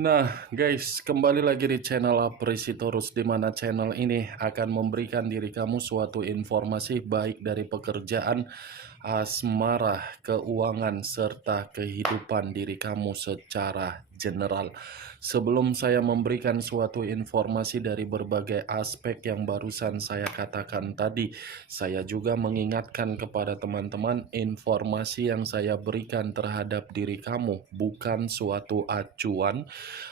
Nah, guys, kembali lagi di channel Apresitorus, di mana channel ini akan memberikan diri kamu suatu informasi baik dari pekerjaan, asmara, keuangan, serta kehidupan diri kamu secara general. Sebelum saya memberikan suatu informasi dari berbagai aspek yang barusan saya katakan tadi, saya juga mengingatkan kepada teman-teman, informasi yang saya berikan terhadap diri kamu bukan suatu acuan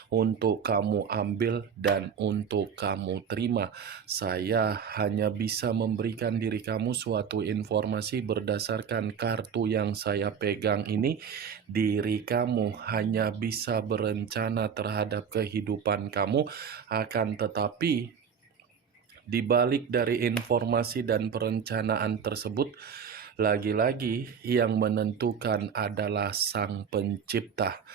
untuk kamu ambil dan untuk kamu terima. Saya hanya bisa memberikan diri kamu suatu informasi berdasarkan kartu yang saya pegang ini. Diri kamu hanya bisa berencana terhadap kehidupan kamu, akan tetapi di balik dari informasi dan perencanaan tersebut, lagi-lagi yang menentukan adalah Sang Pencipta.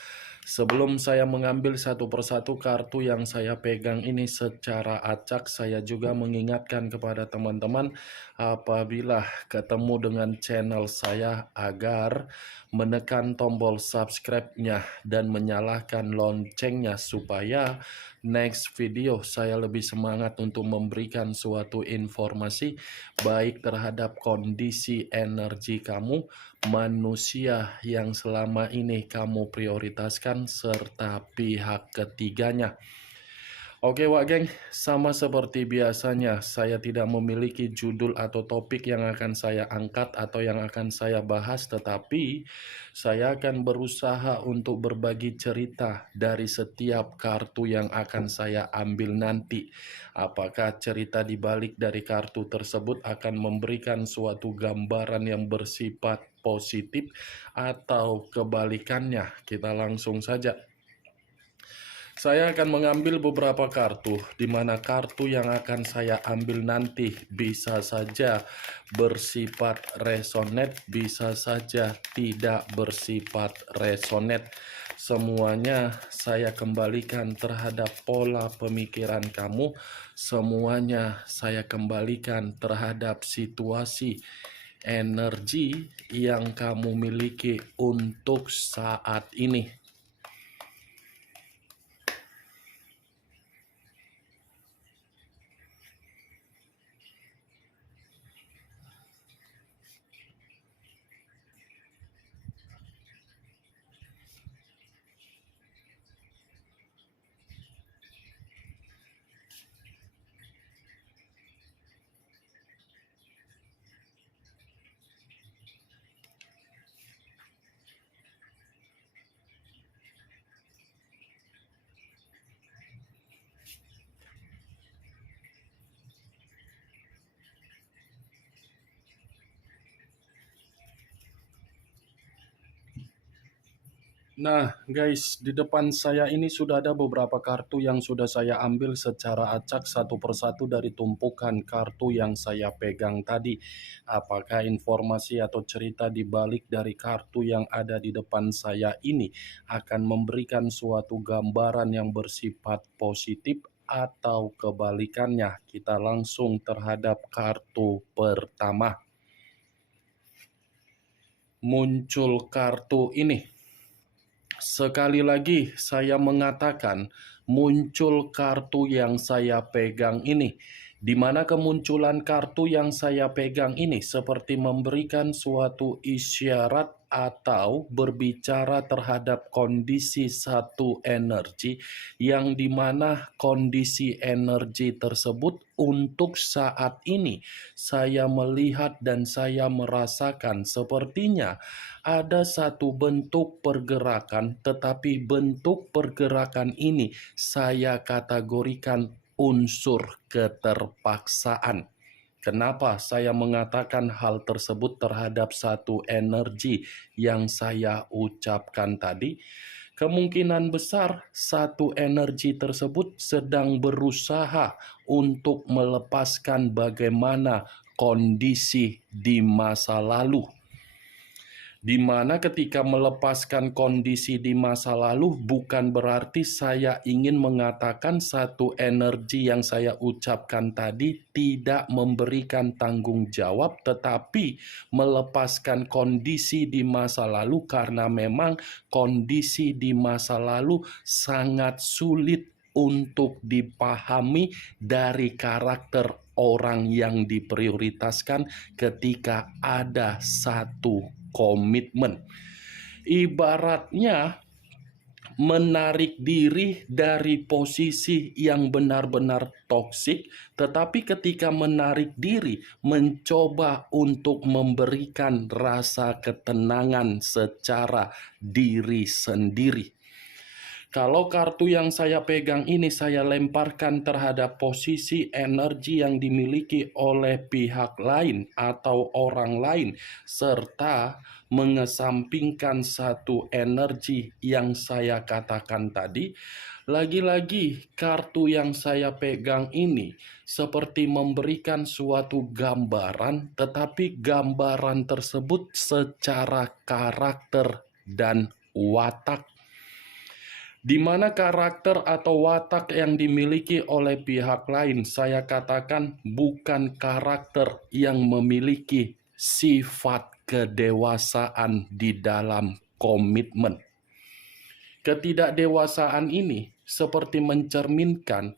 Sebelum saya mengambil satu persatu kartu yang saya pegang ini secara acak, saya juga mengingatkan kepada teman-teman apabila ketemu dengan channel saya agar menekan tombol subscribe-nya dan menyalakan loncengnya supaya next video saya lebih semangat untuk memberikan suatu informasi baik terhadap kondisi energi kamu, manusia yang selama ini kamu prioritaskan, serta pihak ketiganya. Oke Wak Geng, sama seperti biasanya saya tidak memiliki judul atau topik yang akan saya angkat atau yang akan saya bahas, tetapi saya akan berusaha untuk berbagi cerita dari setiap kartu yang akan saya ambil nanti. Apakah cerita di balik dari kartu tersebut akan memberikan suatu gambaran yang bersifat positif atau kebalikannya? Kita langsung saja. Saya akan mengambil beberapa kartu, di mana kartu yang akan saya ambil nanti bisa saja bersifat resonate, bisa saja tidak bersifat resonate. Semuanya saya kembalikan terhadap pola pemikiran kamu, semuanya saya kembalikan terhadap situasi energi yang kamu miliki untuk saat ini. Nah, guys, di depan saya ini sudah ada beberapa kartu yang sudah saya ambil secara acak satu persatu dari tumpukan kartu yang saya pegang tadi. Apakah informasi atau cerita di balik dari kartu yang ada di depan saya ini akan memberikan suatu gambaran yang bersifat positif atau kebalikannya? Kita langsung terhadap kartu pertama. Muncul kartu ini. Sekali lagi saya mengatakan muncul kartu yang saya pegang ini, di mana kemunculan kartu yang saya pegang ini seperti memberikan suatu isyarat atau berbicara terhadap kondisi satu energi, yang dimana kondisi energi tersebut untuk saat ini saya melihat dan saya merasakan sepertinya ada satu bentuk pergerakan, tetapi bentuk pergerakan ini saya kategorikan unsur keterpaksaan. Kenapa saya mengatakan hal tersebut terhadap satu energi yang saya ucapkan tadi? Kemungkinan besar satu energi tersebut sedang berusaha untuk melepaskan bagaimana kondisi di masa lalu. Di mana ketika melepaskan kondisi di masa lalu bukan berarti saya ingin mengatakan satu energi yang saya ucapkan tadi tidak memberikan tanggung jawab, tetapi melepaskan kondisi di masa lalu karena memang kondisi di masa lalu sangat sulit untuk dipahami dari karakter orang yang diprioritaskan ketika ada satu komitmen. Ibaratnya menarik diri dari posisi yang benar-benar toksik, tetapi ketika menarik diri mencoba untuk memberikan rasa ketenangan secara diri sendiri. Kalau kartu yang saya pegang ini saya lemparkan terhadap posisi energi yang dimiliki oleh pihak lain atau orang lain, serta mengesampingkan satu energi yang saya katakan tadi, lagi-lagi kartu yang saya pegang ini seperti memberikan suatu gambaran, tetapi gambaran tersebut secara karakter dan watak, di mana karakter atau watak yang dimiliki oleh pihak lain, saya katakan bukan karakter yang memiliki sifat kedewasaan di dalam komitmen. Ketidakdewasaan ini seperti mencerminkan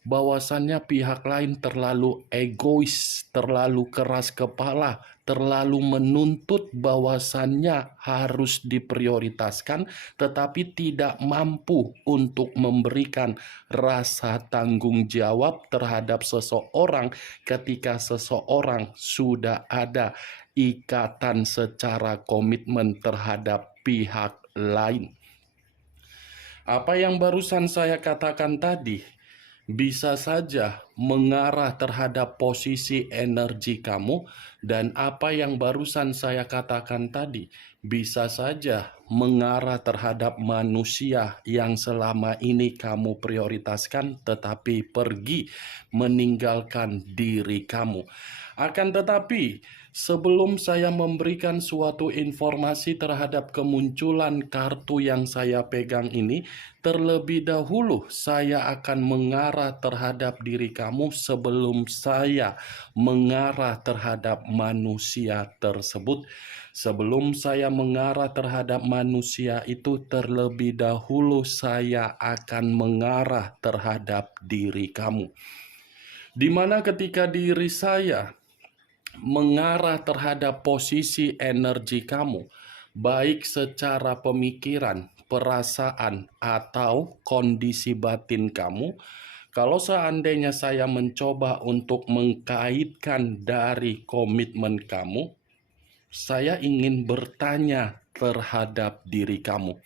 bahwasannya pihak lain terlalu egois, terlalu keras kepala, terlalu menuntut bahwasannya harus diprioritaskan, tetapi tidak mampu untuk memberikan rasa tanggung jawab terhadap seseorang ketika seseorang sudah ada ikatan secara komitmen terhadap pihak lain. Apa yang barusan saya katakan tadi bisa saja mengarah terhadap posisi energi kamu, dan apa yang barusan saya katakan tadi bisa saja mengarah terhadap manusia yang selama ini kamu prioritaskan tetapi pergi meninggalkan diri kamu. Akan tetapi sebelum saya memberikan suatu informasi terhadap kemunculan kartu yang saya pegang ini, terlebih dahulu saya akan mengarah terhadap diri kamu sebelum saya mengarah terhadap manusia tersebut. Sebelum saya mengarah terhadap manusia itu, terlebih dahulu saya akan mengarah terhadap diri kamu. Di mana ketika diri saya mengarah terhadap posisi energi kamu, baik secara pemikiran, perasaan, atau kondisi batin kamu, kalau seandainya saya mencoba untuk mengkaitkan dari komitmen kamu, saya ingin bertanya terhadap diri kamu.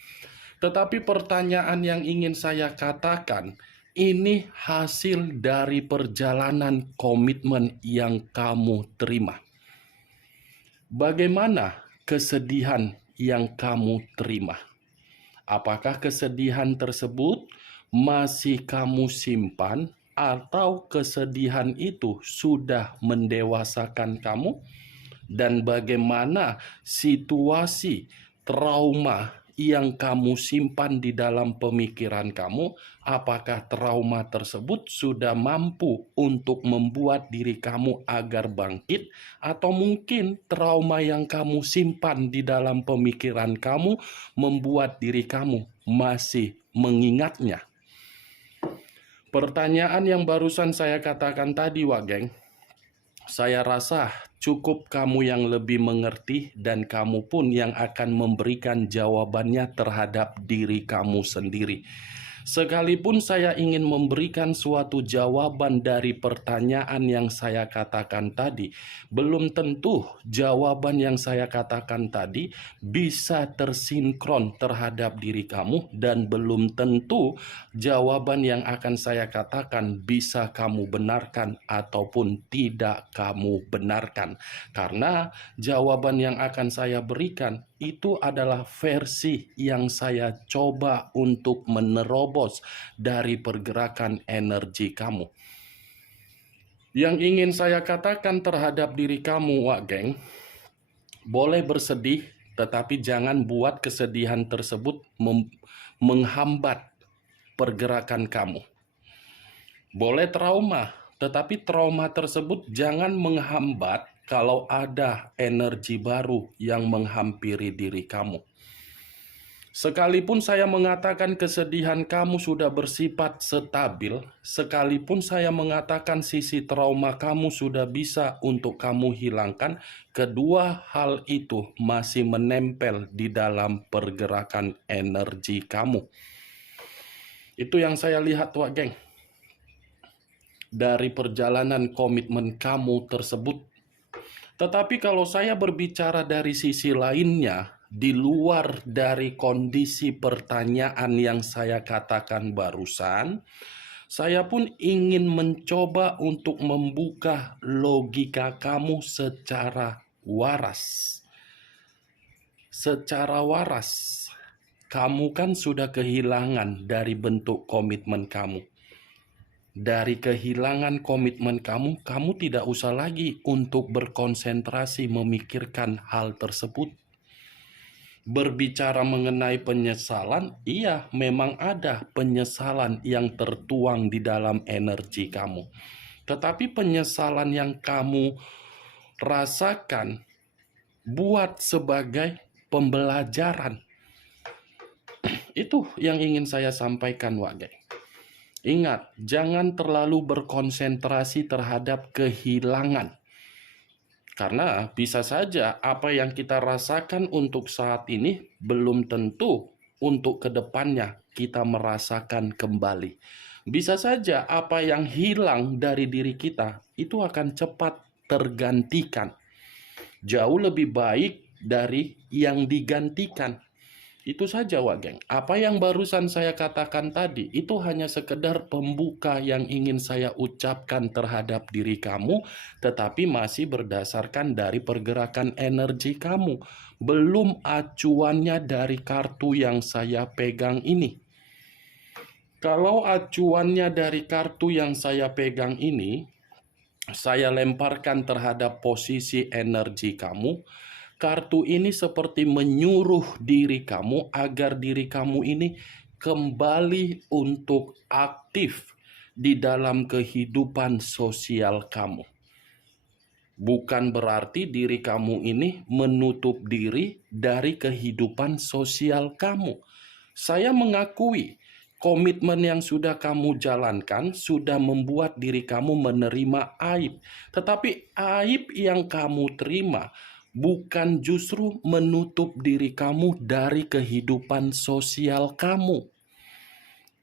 Tetapi pertanyaan yang ingin saya katakan, ini hasil dari perjalanan komitmen yang kamu terima. Bagaimana kesedihan yang kamu terima? Apakah kesedihan tersebut masih kamu simpan, atau kesedihan itu sudah mendewasakan kamu? Dan bagaimana situasi trauma yang kamu simpan di dalam pemikiran kamu? Apakah trauma tersebut sudah mampu untuk membuat diri kamu agar bangkit, atau mungkin trauma yang kamu simpan di dalam pemikiran kamu membuat diri kamu masih mengingatnya? Pertanyaan yang barusan saya katakan tadi, Wageng, saya rasa cukup kamu yang lebih mengerti, dan kamu pun yang akan memberikan jawabannya terhadap diri kamu sendiri. Sekalipun saya ingin memberikan suatu jawaban dari pertanyaan yang saya katakan tadi, belum tentu jawaban yang saya katakan tadi bisa tersinkron terhadap diri kamu, dan belum tentu jawaban yang akan saya katakan bisa kamu benarkan ataupun tidak kamu benarkan. Karena jawaban yang akan saya berikan itu adalah versi yang saya coba untuk menerobos dari pergerakan energi kamu. Yang ingin saya katakan terhadap diri kamu, Wak Geng, boleh bersedih, tetapi jangan buat kesedihan tersebut menghambat pergerakan kamu. Boleh trauma, tetapi trauma tersebut jangan menghambat kalau ada energi baru yang menghampiri diri kamu. Sekalipun saya mengatakan kesedihan kamu sudah bersifat stabil, sekalipun saya mengatakan sisi trauma kamu sudah bisa untuk kamu hilangkan, kedua hal itu masih menempel di dalam pergerakan energi kamu. Itu yang saya lihat, Wak Geng, dari perjalanan komitmen kamu tersebut. Tetapi kalau saya berbicara dari sisi lainnya, di luar dari kondisi pertanyaan yang saya katakan barusan, saya pun ingin mencoba untuk membuka logika kamu secara waras. Secara waras, kamu kan sudah kehilangan dari bentuk komitmen kamu. Dari kehilangan komitmen kamu, kamu tidak usah lagi untuk berkonsentrasi memikirkan hal tersebut. Berbicara mengenai penyesalan, iya, memang ada penyesalan yang tertuang di dalam energi kamu. Tetapi penyesalan yang kamu rasakan buat sebagai pembelajaran. Itu yang ingin saya sampaikan, Wak Geng. Ingat, jangan terlalu berkonsentrasi terhadap kehilangan. Karena bisa saja apa yang kita rasakan untuk saat ini belum tentu untuk kedepannya kita merasakan kembali. Bisa saja apa yang hilang dari diri kita itu akan cepat tergantikan. Jauh lebih baik dari yang digantikan. Itu saja, Wak Geng. Apa yang barusan saya katakan tadi, itu hanya sekedar pembuka yang ingin saya ucapkan terhadap diri kamu, tetapi masih berdasarkan dari pergerakan energi kamu. Belum acuannya dari kartu yang saya pegang ini. Kalau acuannya dari kartu yang saya pegang ini, saya lemparkan terhadap posisi energi kamu. Kartu ini seperti menyuruh diri kamu agar diri kamu ini kembali untuk aktif di dalam kehidupan sosial kamu. Bukan berarti diri kamu ini menutup diri dari kehidupan sosial kamu. Saya mengakui komitmen yang sudah kamu jalankan sudah membuat diri kamu menerima aib. Tetapi aib yang kamu terima bukan justru menutup diri kamu dari kehidupan sosial kamu.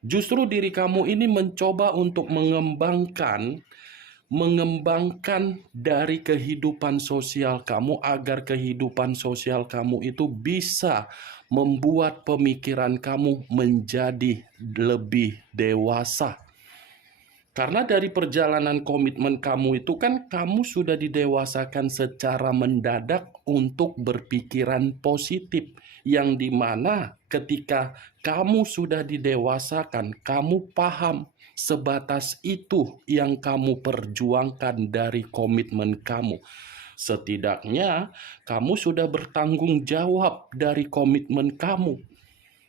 Justru diri kamu ini mencoba untuk mengembangkan dari kehidupan sosial kamu agar kehidupan sosial kamu itu bisa membuat pemikiran kamu menjadi lebih dewasa. Karena dari perjalanan komitmen kamu itu kan kamu sudah didewasakan secara mendadak untuk berpikiran positif. Yang dimana ketika kamu sudah didewasakan, kamu paham sebatas itu yang kamu perjuangkan dari komitmen kamu. Setidaknya kamu sudah bertanggung jawab dari komitmen kamu.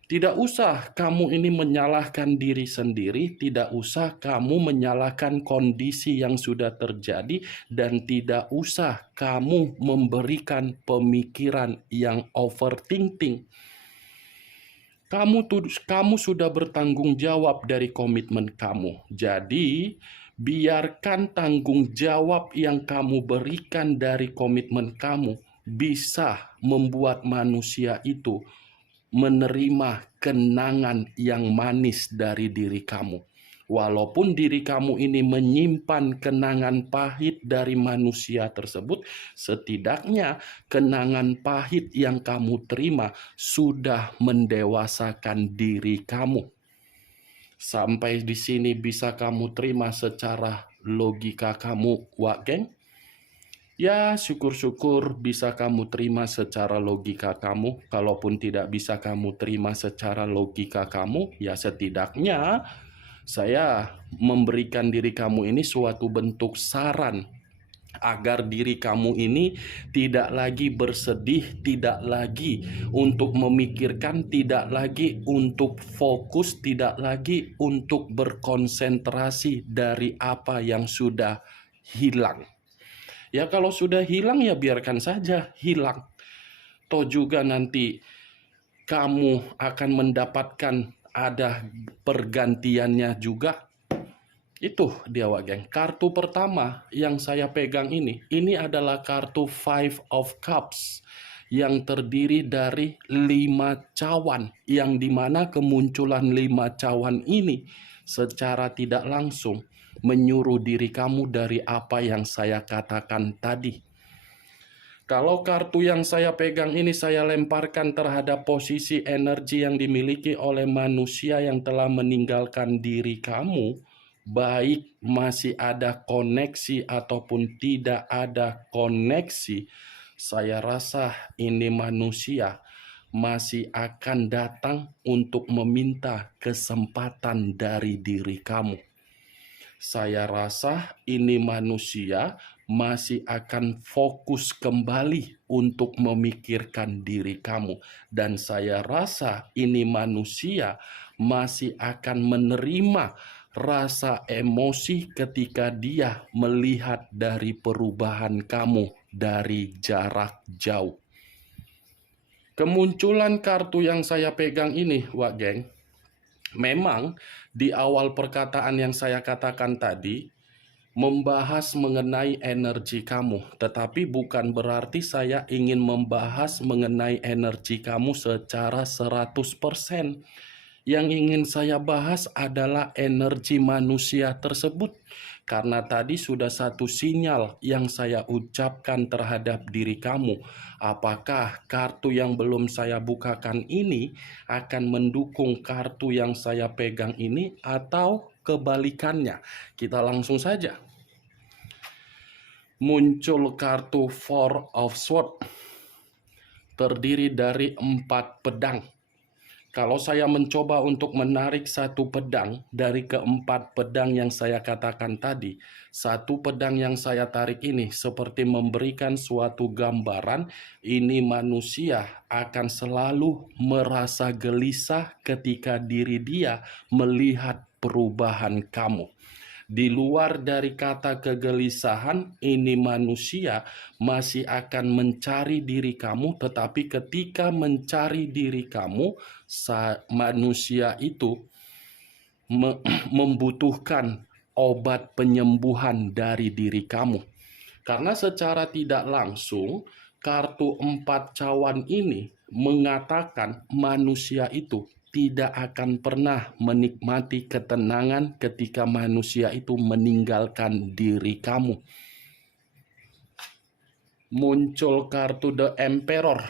Tidak usah kamu ini menyalahkan diri sendiri, tidak usah kamu menyalahkan kondisi yang sudah terjadi, dan tidak usah kamu memberikan pemikiran yang overthinking. Kamu sudah bertanggung jawab dari komitmen kamu. Jadi, biarkan tanggung jawab yang kamu berikan dari komitmen kamu bisa membuat manusia itu menerima kenangan yang manis dari diri kamu. Walaupun diri kamu ini menyimpan kenangan pahit dari manusia tersebut, setidaknya kenangan pahit yang kamu terima sudah mendewasakan diri kamu. Sampai di sini bisa kamu terima secara logika kamu, Wak Geng? Ya, syukur-syukur bisa kamu terima secara logika kamu. Kalaupun tidak bisa kamu terima secara logika kamu, ya setidaknya saya memberikan diri kamu ini suatu bentuk saran agar diri kamu ini tidak lagi bersedih, tidak lagi untuk memikirkan, tidak lagi untuk fokus, tidak lagi untuk berkonsentrasi dari apa yang sudah hilang. Ya kalau sudah hilang ya biarkan saja hilang. Toh juga nanti kamu akan mendapatkan ada pergantiannya juga. Itu dia Wak Geng. Kartu pertama yang saya pegang ini adalah kartu Five of Cups yang terdiri dari 5 cawan, yang dimana kemunculan 5 cawan ini secara tidak langsung menyuruh diri kamu dari apa yang saya katakan tadi. Kalau kartu yang saya pegang ini saya lemparkan terhadap posisi energi yang dimiliki oleh manusia yang telah meninggalkan diri kamu, baik masih ada koneksi ataupun tidak ada koneksi, saya rasa ini manusia masih akan datang untuk meminta kesempatan dari diri kamu. Saya rasa ini manusia masih akan fokus kembali untuk memikirkan diri kamu. Dan saya rasa ini manusia masih akan menerima rasa emosi ketika dia melihat dari perubahan kamu dari jarak jauh. Kemunculan kartu yang saya pegang ini, Wak Geng, memang di awal perkataan yang saya katakan tadi membahas mengenai energi kamu, tetapi bukan berarti saya ingin membahas mengenai energi kamu secara 100%. Yang ingin saya bahas adalah energi manusia tersebut. Karena tadi sudah satu sinyal yang saya ucapkan terhadap diri kamu. Apakah kartu yang belum saya bukakan ini akan mendukung kartu yang saya pegang ini atau kebalikannya? Kita langsung saja. Muncul kartu Four of Swords, terdiri dari 4 pedang. Kalau saya mencoba untuk menarik satu pedang dari keempat pedang yang saya katakan tadi, satu pedang yang saya tarik ini seperti memberikan suatu gambaran, ini manusia akan selalu merasa gelisah ketika diri dia melihat perubahan kamu. Di luar dari kata kegelisahan, ini manusia masih akan mencari diri kamu, tetapi ketika mencari diri kamu, manusia itu membutuhkan obat penyembuhan dari diri kamu. Karena secara tidak langsung, kartu 4 cawan ini mengatakan manusia itu tidak akan pernah menikmati ketenangan ketika manusia itu meninggalkan diri kamu. Muncul kartu The Emperor.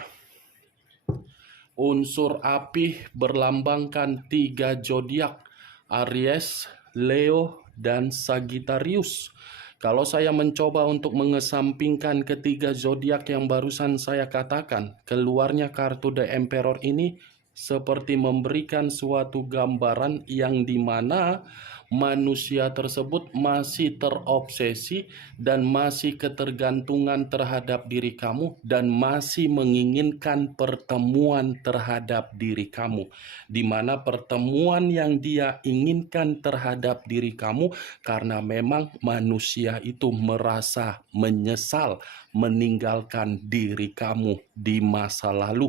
Unsur api berlambangkan 3 zodiak, Aries, Leo, dan Sagittarius. Kalau saya mencoba untuk mengesampingkan ketiga zodiak yang barusan saya katakan, keluarnya kartu The Emperor ini seperti memberikan suatu gambaran yang dimana manusia tersebut masih terobsesi dan masih ketergantungan terhadap diri kamu dan masih menginginkan pertemuan terhadap diri kamu, di mana pertemuan yang dia inginkan terhadap diri kamu karena memang manusia itu merasa menyesal meninggalkan diri kamu di masa lalu.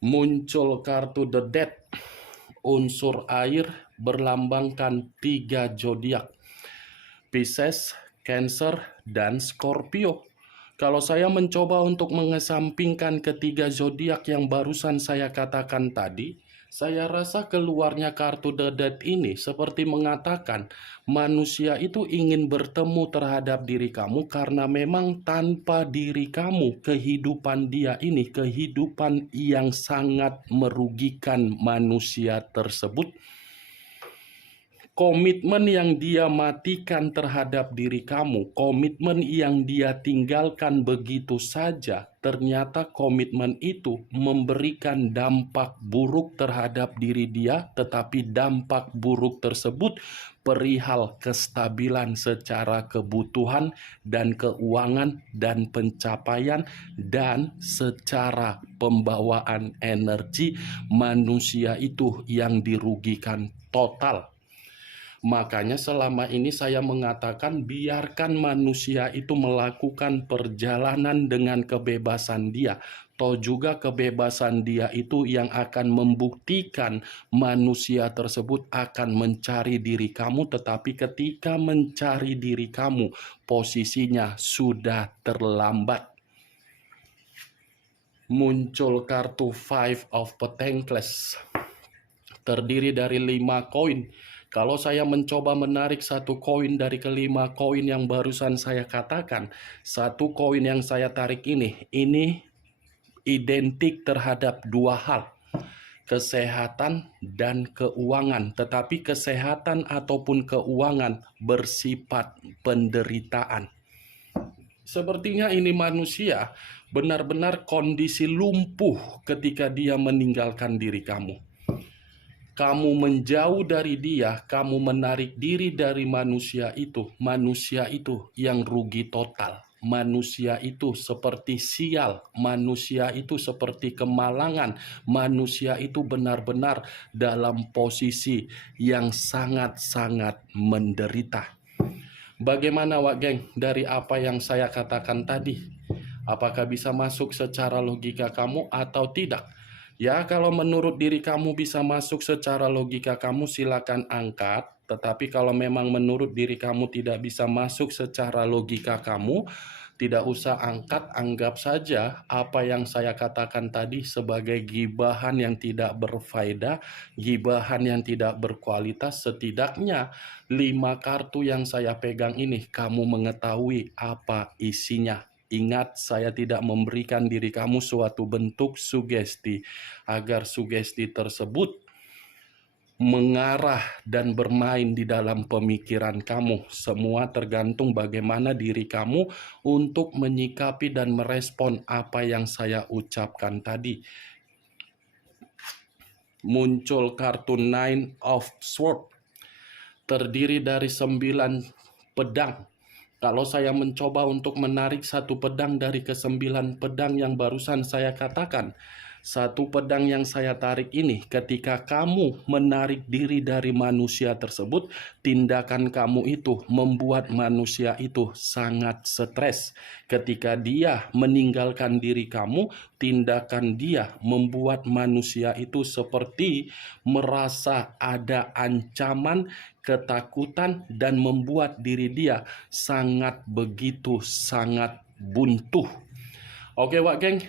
Muncul kartu The Death, unsur air berlambangkan 3 zodiak, Pisces, Cancer, dan Scorpio. Kalau saya mencoba untuk mengesampingkan ketiga zodiak yang barusan saya katakan tadi, saya rasa keluarnya kartu The Death ini seperti mengatakan manusia itu ingin bertemu terhadap diri kamu karena memang tanpa diri kamu kehidupan dia ini kehidupan yang sangat merugikan manusia tersebut. Komitmen yang dia matikan terhadap diri kamu, komitmen yang dia tinggalkan begitu saja, ternyata komitmen itu memberikan dampak buruk terhadap diri dia, tetapi dampak buruk tersebut perihal kestabilan secara kebutuhan dan keuangan dan pencapaian dan secara pembawaan energi manusia itu yang dirugikan total. Makanya selama ini saya mengatakan biarkan manusia itu melakukan perjalanan dengan kebebasan dia. Toh juga kebebasan dia itu yang akan membuktikan manusia tersebut akan mencari diri kamu. Tetapi ketika mencari diri kamu, posisinya sudah terlambat. Muncul kartu Five of Pentacles. Terdiri dari 5 koin. Kalau saya mencoba menarik satu koin dari kelima koin yang barusan saya katakan, satu koin yang saya tarik ini identik terhadap dua hal, kesehatan dan keuangan. Tetapi kesehatan ataupun keuangan bersifat penderitaan. Sepertinya ini manusia benar-benar kondisi lumpuh ketika dia meninggalkan diri kamu. Kamu menjauh dari dia, kamu menarik diri dari manusia itu yang rugi total. Manusia itu seperti sial, manusia itu seperti kemalangan, manusia itu benar-benar dalam posisi yang sangat-sangat menderita. Bagaimana Wak Geng dari apa yang saya katakan tadi? Apakah bisa masuk secara logika kamu atau tidak? Ya, kalau menurut diri kamu bisa masuk secara logika kamu, silakan angkat. Tetapi kalau memang menurut diri kamu tidak bisa masuk secara logika kamu, tidak usah angkat, anggap saja apa yang saya katakan tadi sebagai gibahan yang tidak berfaedah, gibahan yang tidak berkualitas. Setidaknya 5 kartu yang saya pegang ini, kamu mengetahui apa isinya. Ingat, saya tidak memberikan diri kamu suatu bentuk sugesti, agar sugesti tersebut mengarah dan bermain di dalam pemikiran kamu. Semua tergantung bagaimana diri kamu untuk menyikapi dan merespon apa yang saya ucapkan tadi. Muncul kartu Nine of Swords, terdiri dari 9 pedang. Kalau saya mencoba untuk menarik satu pedang dari ke-9 pedang yang barusan saya katakan, satu pedang yang saya tarik ini, ketika kamu menarik diri dari manusia tersebut, tindakan kamu itu membuat manusia itu sangat stres. Ketika dia meninggalkan diri kamu, tindakan dia membuat manusia itu seperti merasa ada ancaman, ketakutan, dan membuat diri dia sangat buntu. Oke Wak Geng,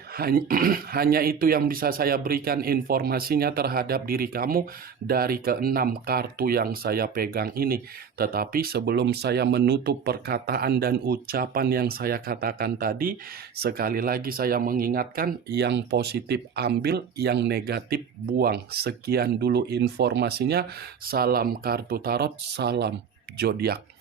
hanya itu yang bisa saya berikan informasinya terhadap diri kamu dari ke-6 kartu yang saya pegang ini. Tetapi sebelum saya menutup perkataan dan ucapan yang saya katakan tadi, sekali lagi saya mengingatkan, yang positif ambil, yang negatif buang. Sekian dulu informasinya. Salam kartu tarot, salam zodiak.